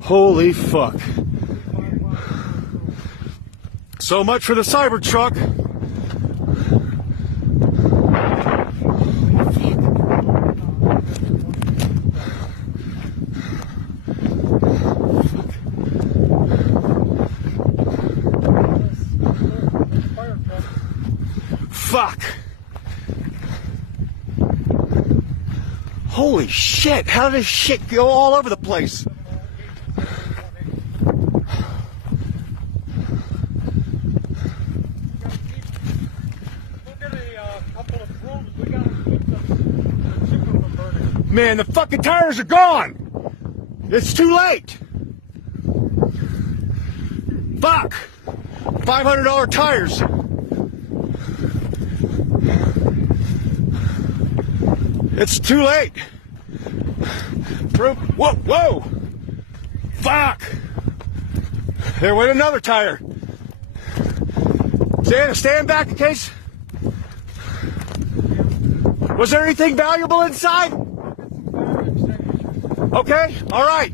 Holy fuck. So much for the Cybertruck. Fuck. Holy shit, how did this shit go all over the place? Man, the fucking tires are gone! It's too late! Fuck! $500 tires! It's too late! Whoa, whoa! Fuck! There went another tire! Stand back in case. Was there anything valuable inside? Okay, all right.